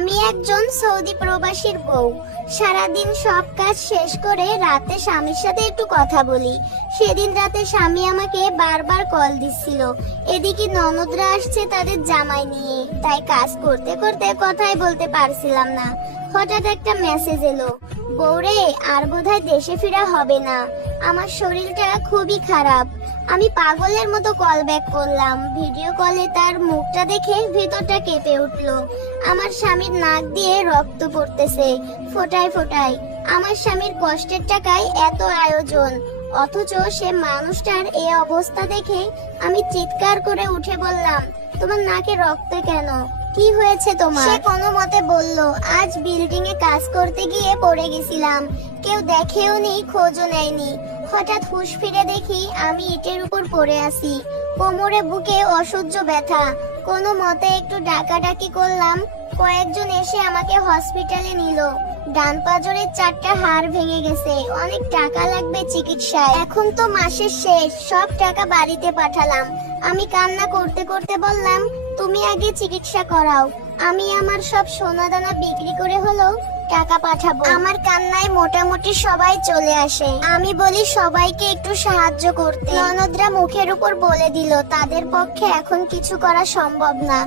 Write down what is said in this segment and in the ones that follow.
আমি একজন সৌদি প্রবাসীর বউ। সারাদিন সব কাজ শেষ করে রাতে স্বামীর সাথে একটু কথা বলি। সেদিন রাতে স্বামী আমাকে বারবার কল দিচ্ছিল। এদিকে ননদরা আসছে তাদের জামাই নিয়ে, তাই কাজ করতে করতে কথাই বলতে পারছিলাম না। হঠাৎ একটা মেসেজ এলো, বউরে আর বোধহয় দেশে ফেরা হবে না, আমার শরীরটা খুবই খারাপ। আমি পাগলের মতো কল ব্যাক করলাম। ভিডিও কলে তার মুখটা দেখে ভিতরটা কেঁপে উঠলো। আমার স্বামীর নাক দিয়ে রক্ত পড়তেছে ফোটায় ফোটায়। আমার স্বামীর কষ্টের টাকায় এত আয়োজন, অথচ সে মানুষটার এই অবস্থা দেখে আমি চিৎকার করে উঠে বললাম, তোমার নাকে রক্ত কেন, কি হয়েছে তোমার? সে কোনো মতে বলল, আজ বিল্ডিং এ কাজ করতে গিয়ে পড়ে গেছিলাম, কেউ দেখেও নি, খোঁজও নেয়নি। হঠাৎ হুঁশ ফিরে দেখি আমি ইটের উপর পড়ে আছি, কোমরে বুকে অসহ্য ব্যথা। কোনো মতে একটু ডাকাডাকি করলাম, কয়েকজন এসে আমাকে হসপিটালে নিল। ডান পাজরের 4টা হাড় ভেঙে গেছে, অনেক টাকা লাগবে চিকিৎসায়। এখন তো মাসের শেষ, সব টাকা বাড়িতে পাঠালাম। আমি কান্না করতে করতে বললাম, তুমি আগে চিকিৎসা করাও, আমি আমার সব সোনাদানা বিক্রি করে হলেও টাকা পাঠাবো। আমার কান্নায় মোটামুটি সবাই চলে আসে। আমি বলি সবাইকে একটু সাহায্য করতে। ননদরা মুখের উপর বলে দিল তাদের পক্ষে এখন কিছু করা সম্ভব না,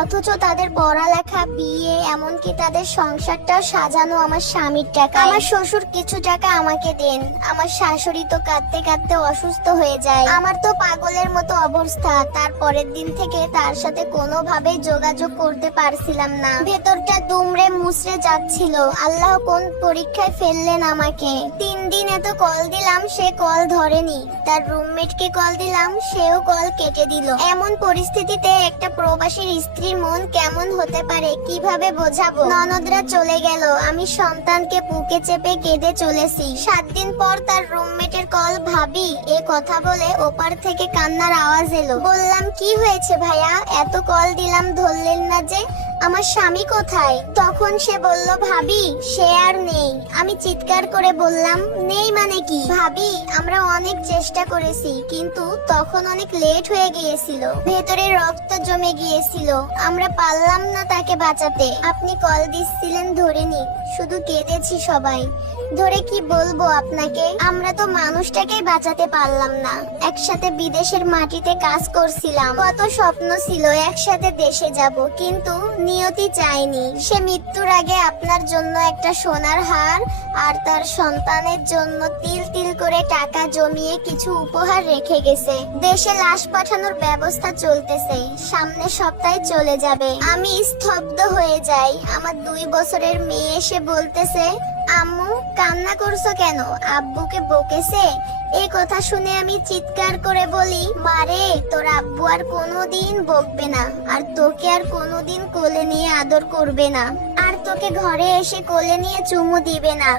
অথচ তাদের পড়ালেখা, বিয়ে, এমনকি তাদের সংসারটাও সাজানো আমার স্বামীর টাকা। আমার শ্বশুর কিছু টাকা আমাকে দেন। আমার শাশুড়ি তো কাঁদতে কাঁদতে অসুস্থ হয়ে যায়। আমার তো পাগলের মতো অবস্থা। তার পরের দিন থেকে তার সাথে কোনোভাবেই যোগাযোগ করতে পারছিলাম না। ভেতরটা দুমড়ে মুচড়ে যাচ্ছিল। আল্লাহ কোন পরীক্ষায় ফেললেন আমাকে। 3 দিন এত কল দিলাম, সে কল ধরেনি। তার রুমমেটকে কল দিলাম, সেও কল কেটে দিল। এমন পরিস্থিতিতে একটা প্রবাসীর স্ত্রীর মন কেমন হতে পারে কিভাবে বোঝাবো? ননদরা চলে গেল, আমি সন্তানকে বুকে চেপে কেঁদে চলেছি। 7 দিন পর তার রুমমেটের কল। ভাবি, এ কথা বলে ওপার থেকে কান্নার আওয়াজ এলো। বললাম, কি হয়েছে ভাইয়া, এত কল দিলাম ধরলেন না যে, আমার স্বামী কোথায়? তখন সে বলল, ভাবি সে আর নেই। আমি চিৎকার করে বললাম, নেই মানে কি? ভাবি, আমরা অনেক চেষ্টা করেছি, কিন্তু তখন অনেক লেট হয়ে গিয়েছিল, ভেতরে রক্ত জমে গিয়েছিল, আমরা পারলাম না তাকে বাঁচাতে। আপনি কল দিচ্ছিলেন ধরেনি, শুধু কেঁদেছি সবাই। ধরে কি বলবো আপনাকে, আমরা তো মানুষটাকেই বাঁচাতে পারলাম না। একসাথে বিদেশের মাটিতে কাজ করছিলাম, কত স্বপ্ন ছিল একসাথে দেশে যাব, কিন্তু নিয়তি চাইনি। সে মৃত্যুর আগে আপনার জন্য একটা সোনার হার আর তার সন্তানের জন্য তিল তিল করে টাকা জমিয়ে কিছু উপহার রেখে গেছে। দেশে লাশ পাঠানোর ব্যবস্থা চলতেছে, সামনের সপ্তাহে চলে যাবে। আমি স্তব্ধ হয়ে যাই। আমার 2 বছরের মেয়ে এসে বলতেছে, আম্মু কান্না করছো কেন, আব্বুকে বকেছে? এই কথা শুনে আমি চিৎকার করে বলি, মারে, তোর আব্বু আর কোনোদিন বকবে না, আর তোকে আর কোনোদিন কোলে নিয়ে আদর করবে না, আর তোকে ঘরে এসে কোলে নিয়ে চুমু দিবে না।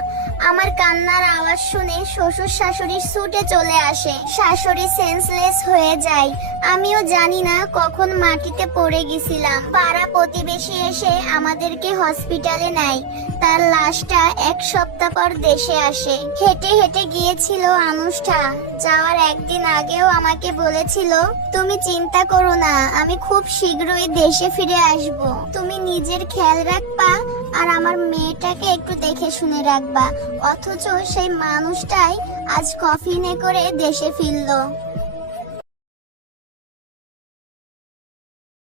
আমার কান্নার আওয়াজ শুনে শ্বশুর শাশুড়ি ছুটে চলে আসে। শাশুড়ি সেন্সলেস হয়ে যায়। আমিও জানি না কখন মাটিতে পড়ে গেছিলাম। পাড়া প্রতিবেশী এসে আমাদেরকে হসপিটালে নেয়। তার লাশটা 1 সপ্তাহ পর দেশে আসে। হেঁটে হেঁটে গিয়েছিল আনুষ্ঠা। যাওয়ার একদিন আগেও আমাকে বলেছিল, তুমি চিন্তা করো না, আমি খুব শীঘ্রই দেশে ফিরে আসব। তুমি নিজের খেয়াল রাখবা আর আমার মেয়েটাকে একটু দেখে শুনে রাখবা। অথচ সেই মানুষটাই আজ কফিনে করে দেশে ফিরলো।